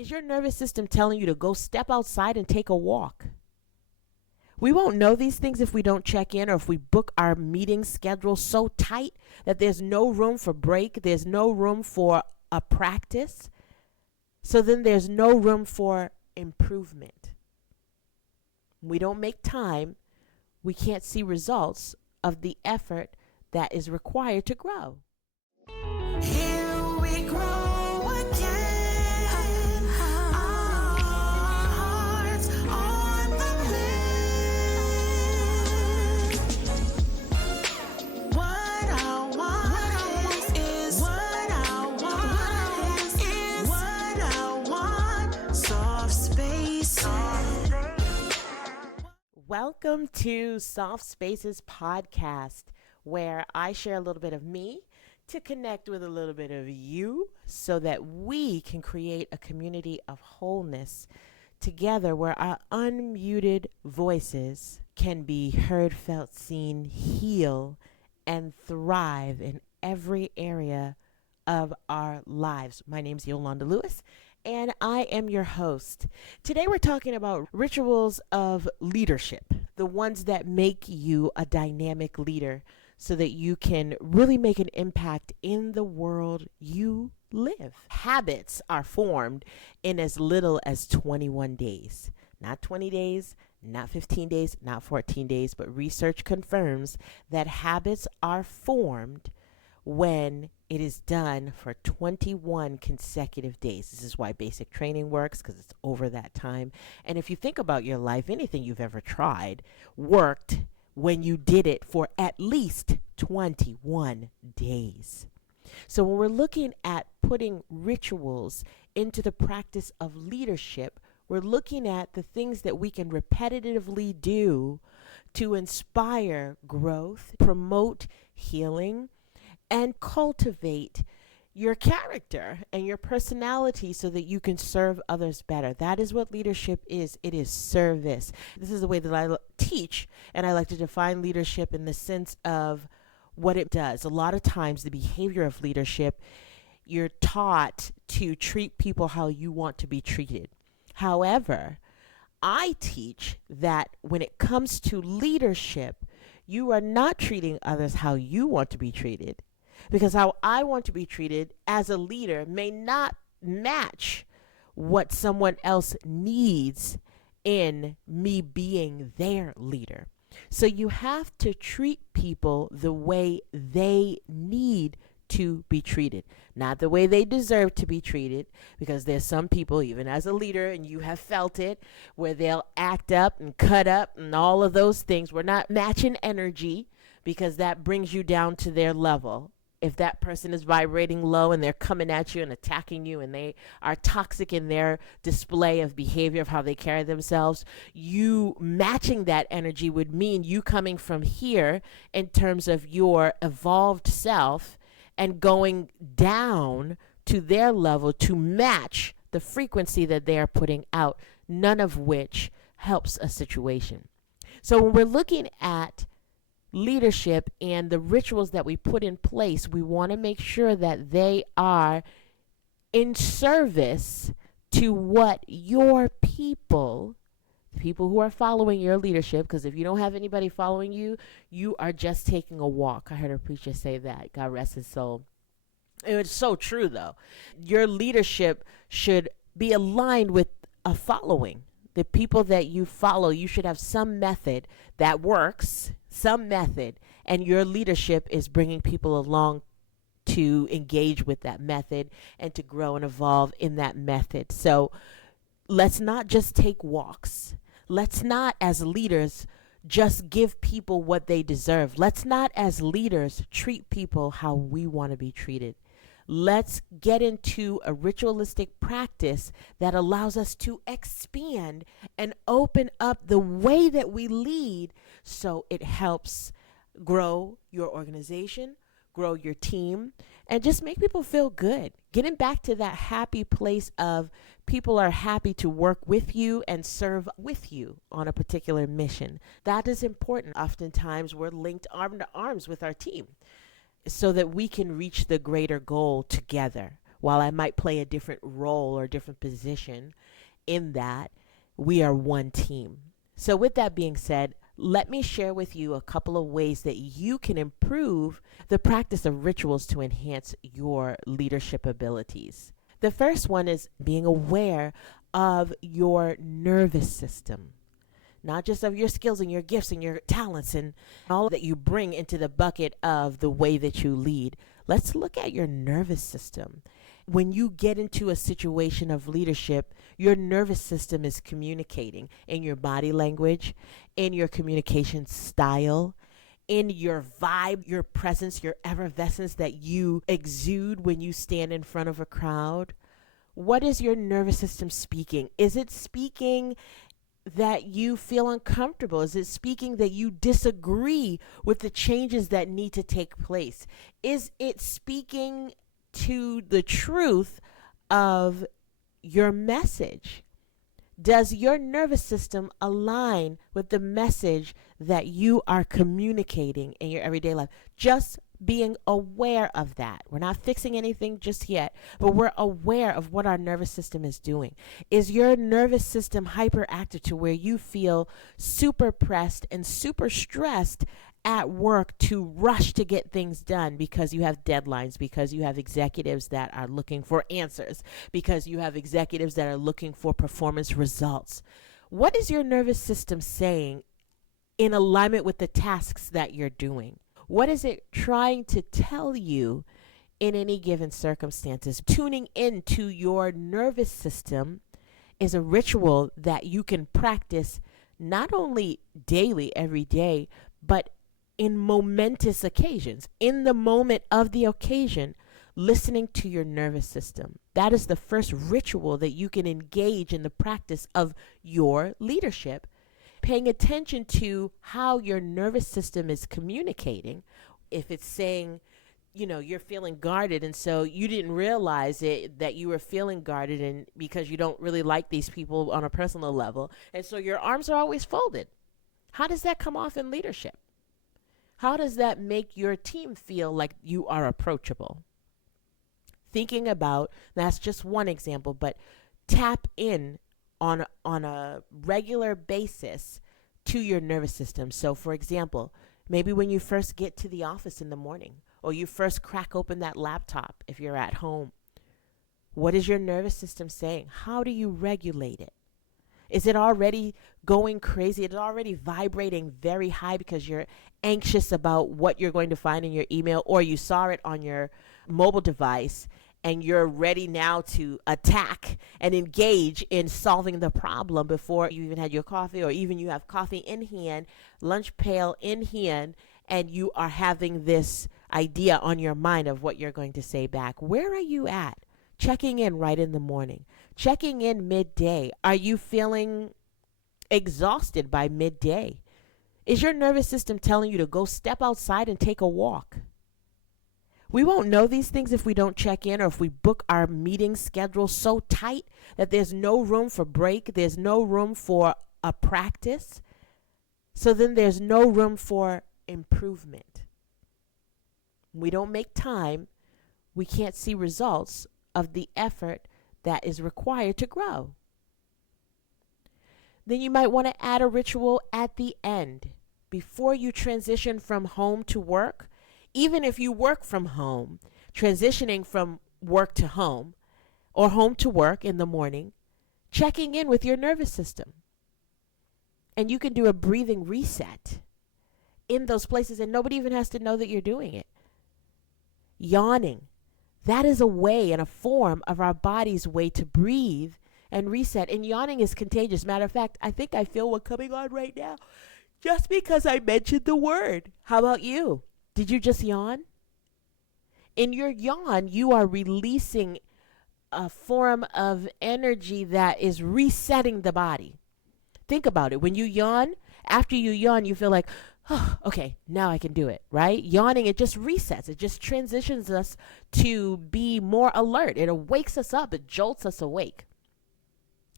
Is your nervous system telling you to go step outside and take a walk? We won't know these things if we don't check in, or if we book our meeting schedule so tight that there's no room for break, there's no room for a practice. So then there's no room for improvement. We don't make time, we can't see results of the effort that is required to grow. Here we grow again, our hearts on the mend. What I want is what I want, soft spaces. Welcome to Softspaces Podcast, where I share a little bit of me to connect with a little bit of you so that we can create a community of wholeness together where our unmuted voices can be heard, felt, seen, heal, and thrive in every area of our lives. My name's Yolanda Lewis, and I am your host. Today we're talking about rituals of leadership, the ones that make you a dynamic leader so that you can really make an impact in the world you live. Habits are formed in as little as 21 days. Not 20 days, not 15 days, not 14 days, but research confirms that habits are formed when it is done for 21 consecutive days. This is why basic training works, because it's over that time. And if you think about your life, anything you've ever tried worked when you did it for at least 21 days. So when we're looking at putting rituals into the practice of leadership, we're looking at the things that we can repetitively do to inspire growth, promote healing, and cultivate your character and your personality so that you can serve others better. That is what leadership is. It is service. This is the way that I teach, and I like to define leadership in the sense of what it does. A lot of times the behavior of leadership, you're taught to treat people how you want to be treated. However, I teach that when it comes to leadership, you are not treating others how you want to be treated, because how I want to be treated as a leader may not match what someone else needs in me being their leader. So you have to treat people the way they need to be treated, not the way they deserve to be treated, because there's some people, even as a leader, and you have felt it, where they'll act up and cut up and all of those things. We're not matching energy, because that brings you down to their level. If that person is vibrating low and they're coming at you and attacking you, and they are toxic in their display of behavior of how they carry themselves, you matching that energy would mean you coming from here in terms of your evolved self and going down to their level to match the frequency that they are putting out, none of which helps a situation. So when we're looking at leadership and the rituals that we put in place, we want to make sure that they are in service to what your people, the people who are following your leadership, because if you don't have anybody following you, you are just taking a walk. I heard a preacher say that, God rest his soul. It's so true, though. Your leadership should be aligned with a following. The people that you follow, you should have some method that works, some method, and your leadership is bringing people along to engage with that method and to grow and evolve in that method. So let's not just take walks. Let's not, as leaders, just give people what they deserve. Let's not, as leaders, treat people how we want to be treated. Let's get into a ritualistic practice that allows us to expand and open up the way that we lead, so it helps grow your organization, grow your team, and just make people feel good. Getting back to that happy place of people are happy to work with you and serve with you on a particular mission. That is important. Oftentimes we're linked arm to arms with our team, so that we can reach the greater goal together. While I might play a different role or different position in that, we are one team. So, with that being said, let me share with you a couple of ways that you can improve the practice of rituals to enhance your leadership abilities. The first one is being aware of your nervous system, not just of your skills and your gifts and your talents and all that you bring into the bucket of the way that you lead. Let's look at your nervous system. When you get into a situation of leadership, your nervous system is communicating in your body language, in your communication style, in your vibe, your presence, your effervescence that you exude when you stand in front of a crowd. What is your nervous system speaking? Is it speaking that you feel uncomfortable? Is it speaking that you disagree with the changes that need to take place? Is it speaking to the truth of your message? Does your nervous system align with the message that you are communicating in your everyday life? Just being aware of that. We're not fixing anything just yet, but we're aware of what our nervous system is doing. Is your nervous system hyperactive to where you feel super pressed and super stressed at work to rush to get things done because you have deadlines, because you have executives that are looking for answers, because you have executives that are looking for performance results? What is your nervous system saying in alignment with the tasks that you're doing? What is it trying to tell you in any given circumstances? Tuning into your nervous system is a ritual that you can practice not only daily, every day, but in momentous occasions, in the moment of the occasion, listening to your nervous system. That is the first ritual that you can engage in the practice of your leadership. Paying attention to how your nervous system is communicating. If it's saying, you're feeling guarded, and so you didn't realize it, that you were feeling guarded, and because you don't really like these people on a personal level, and so your arms are always folded. How does that come off in leadership? How does that make your team feel like you are approachable? Thinking about, that's just one example, but tap in on a regular basis to your nervous system. So, for example, maybe when you first get to the office in the morning, or you first crack open that laptop if you're at home, what is your nervous system saying? How do you regulate it? Is it already going crazy? Is it already vibrating very high because you're anxious about what you're going to find in your email, or you saw it on your mobile device and you're ready now to attack and engage in solving the problem before you even had your coffee, or even you have coffee in hand, lunch pail in hand, and you are having this idea on your mind of what you're going to say back? Where are you at? Checking in right in the morning, checking in midday. Are you feeling exhausted by midday? Is your nervous system telling you to go step outside and take a walk? We won't know these things if we don't check in, or if we book our meeting schedule so tight that there's no room for break, there's no room for a practice. So then there's no room for improvement. We don't make time, we can't see results of the effort that is required to grow. Then you might want to add a ritual at the end before you transition from home to work. Even if you work from home, transitioning from work to home or home to work in the morning, checking in with your nervous system. And you can do a breathing reset in those places, and nobody even has to know that you're doing it. Yawning. That is a way and a form of our body's way to breathe and reset. And yawning is contagious. Matter of fact, I think I feel one coming on right now just because I mentioned the word. How about you? Did you just yawn? In your yawn, you are releasing a form of energy that is resetting the body. Think about it. When you yawn, after you yawn, you feel like, oh, okay, now I can do it, right? Yawning, it just resets. It just transitions us to be more alert. It wakes us up. It jolts us awake.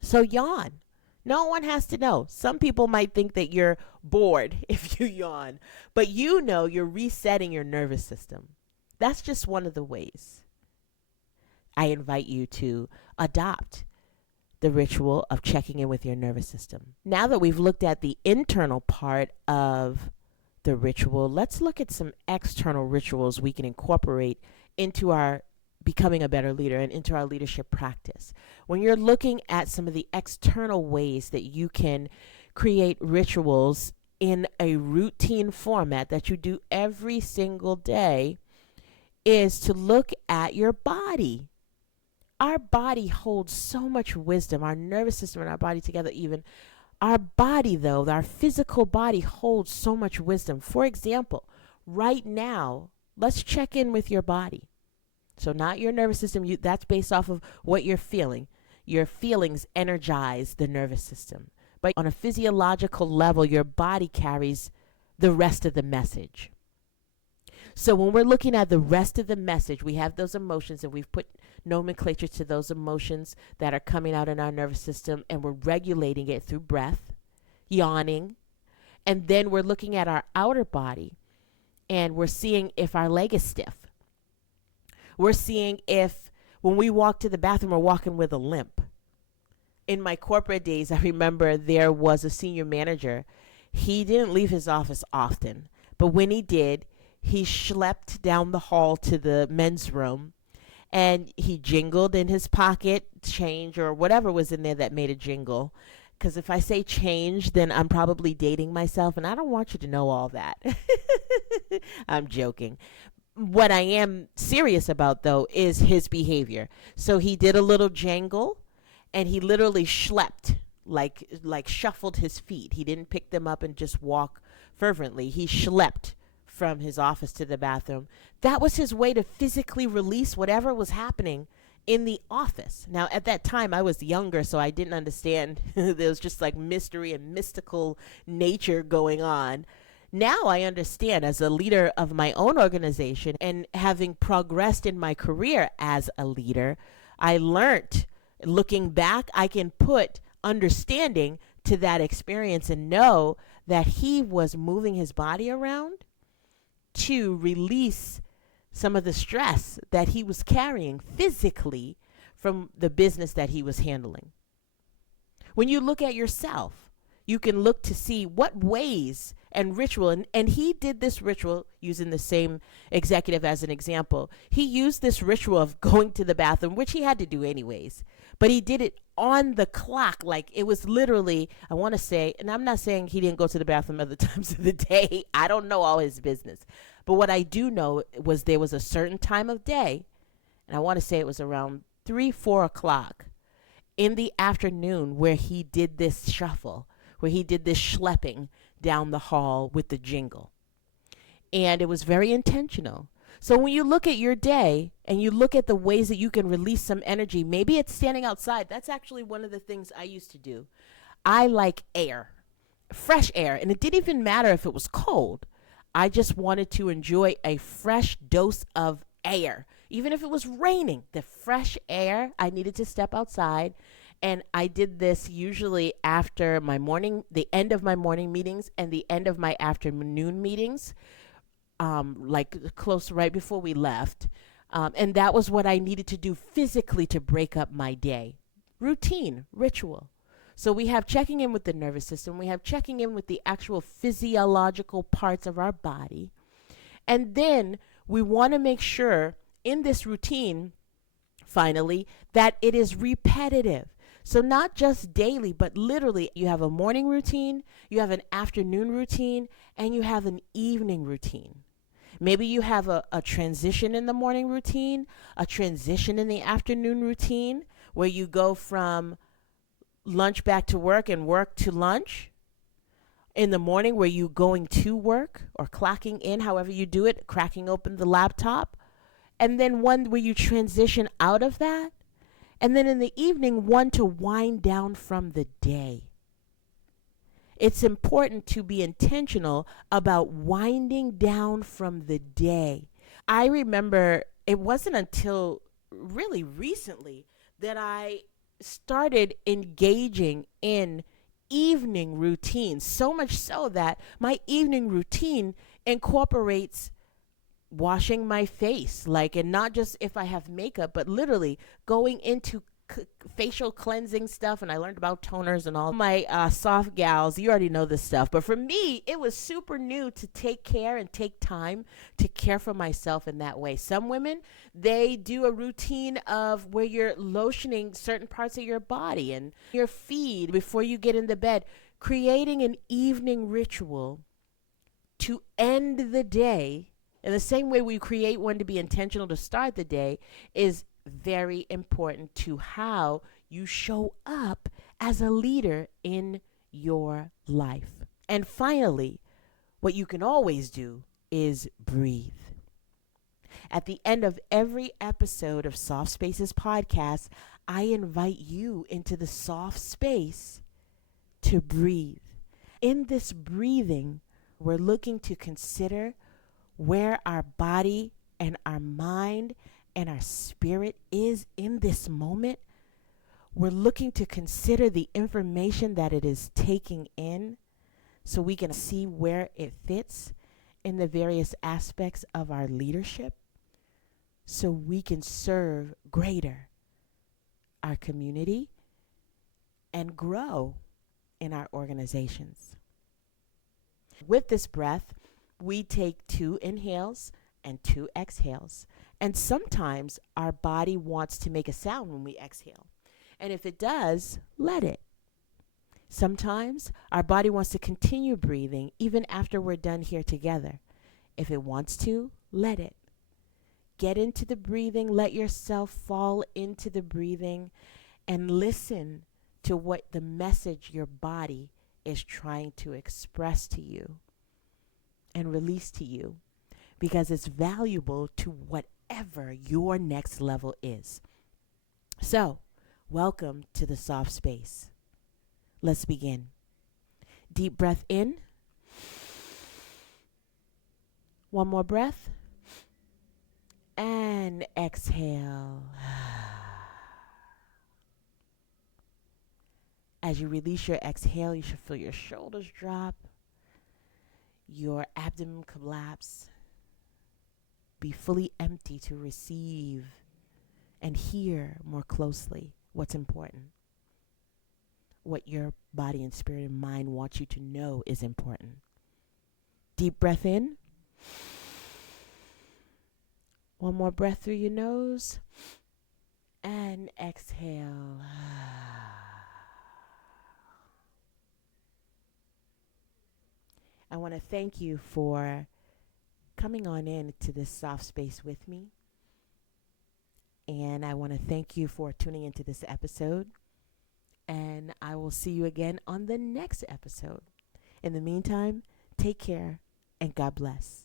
So yawn. No one has to know. Some people might think that you're bored if you yawn, but you're resetting your nervous system. That's just one of the ways. I invite you to adopt the ritual of checking in with your nervous system. Now that we've looked at the internal part of the ritual, let's look at some external rituals we can incorporate into our becoming a better leader and into our leadership practice. When you're looking at some of the external ways that you can create rituals in a routine format that you do every single day, is to look at your body. Our body holds so much wisdom, our nervous system and our body together even. Our body, though, our physical body holds so much wisdom. For example, right now, let's check in with your body. So not your nervous system, that's based off of what you're feeling. Your feelings energize the nervous system. But on a physiological level, your body carries the rest of the message. So when we're looking at the rest of the message, we have those emotions and we've put nomenclature to those emotions that are coming out in our nervous system, and we're regulating it through breath, yawning, and then we're looking at our outer body and we're seeing if our leg is stiff. We're seeing if when we walk to the bathroom, we're walking with a limp. In my corporate days, I remember there was a senior manager. He didn't leave his office often, but when he did, he schlepped down the hall to the men's room and he jingled in his pocket change or whatever was in there that made a jingle. Because if I say change, then I'm probably dating myself, and I don't want you to know all that. I'm joking. What I am serious about, though, is his behavior. So he did a little jangle, and he literally schlepped, like shuffled his feet. He didn't pick them up and just walk fervently. He schlepped from his office to the bathroom. That was his way to physically release whatever was happening in the office. Now, at that time, I was younger, so I didn't understand. There was just like mystery and mystical nature going on. Now I understand, as a leader of my own organization and having progressed in my career as a leader, I learned, looking back, I can put understanding to that experience and know that he was moving his body around to release some of the stress that he was carrying physically from the business that he was handling. When you look at yourself, you can look to see what ways and ritual, and he did this ritual using the same executive as an example. He used this ritual of going to the bathroom, which he had to do anyways, but he did it on the clock. Like it was literally, I want to say, and I'm not saying he didn't go to the bathroom other times of the day. I don't know all his business. But what I do know was there was a certain time of day, and I want to say it was around 3-4 o'clock in the afternoon where he did this shuffle, where he did this schlepping down the hall with the jingle. And it was very intentional. So when you look at your day and you look at the ways that you can release some energy, maybe it's standing outside. That's actually one of the things I used to do. I like air, fresh air, and it didn't even matter if it was cold. I just wanted to enjoy a fresh dose of air. Even if it was raining, the fresh air, I needed to step outside. And I did this usually after the end of my morning meetings and the end of my afternoon meetings, like close right before we left. And that was what I needed to do physically to break up my day. Routine, ritual. So we have checking in with the nervous system. We have checking in with the actual physiological parts of our body. And then we want to make sure in this routine, finally, that it is repetitive. So not just daily, but literally you have a morning routine, you have an afternoon routine, and you have an evening routine. Maybe you have a transition in the morning routine, a transition in the afternoon routine, where you go from lunch back to work and work to lunch. In the morning, where you going to work or clocking in, however you do it, cracking open the laptop. And then one where you transition out of that. And then in the evening, one to wind down from the day. It's important to be intentional about winding down from the day. I remember it wasn't until really recently that I started engaging in evening routines, so much so that my evening routine incorporates washing my face, like, and not just if I have makeup, but literally going into facial cleansing stuff. And I learned about toners and all my soft gals. You already know this stuff, but for me, it was super new to take care and take time to care for myself in that way. Some women, they do a routine of where you're lotioning certain parts of your body and your feet before you get in the bed, creating an evening ritual to end the day. In the same way we create one to be intentional to start the day, is very important to how you show up as a leader in your life. And finally, what you can always do is breathe. At the end of every episode of Soft Spaces Podcast, I invite you into the soft space to breathe. In this breathing, we're looking to consider where our body and our mind and our spirit is in this moment. We're looking to consider the information that it is taking in so we can see where it fits in the various aspects of our leadership so we can serve greater our community and grow in our organizations. With this breath, we take 2 inhales and 2 exhales. And sometimes our body wants to make a sound when we exhale. And if it does, let it. Sometimes our body wants to continue breathing even after we're done here together. If it wants to, let it. Get into the breathing, let yourself fall into the breathing, and listen to what the message your body is trying to express to you and release to you, because it's valuable to whatever your next level is. So, welcome to the soft space. Let's begin. Deep breath in. One more breath. And exhale. As you release your exhale, you should feel your shoulders drop, your abdomen collapse, be fully empty to receive and hear more closely what's important, what your body and spirit and mind want you to know is important. Deep breath in. One more breath through your nose and exhale. I want to thank you for coming on in to this soft space with me. And I want to thank you for tuning into this episode. And I will see you again on the next episode. In the meantime, take care and God bless.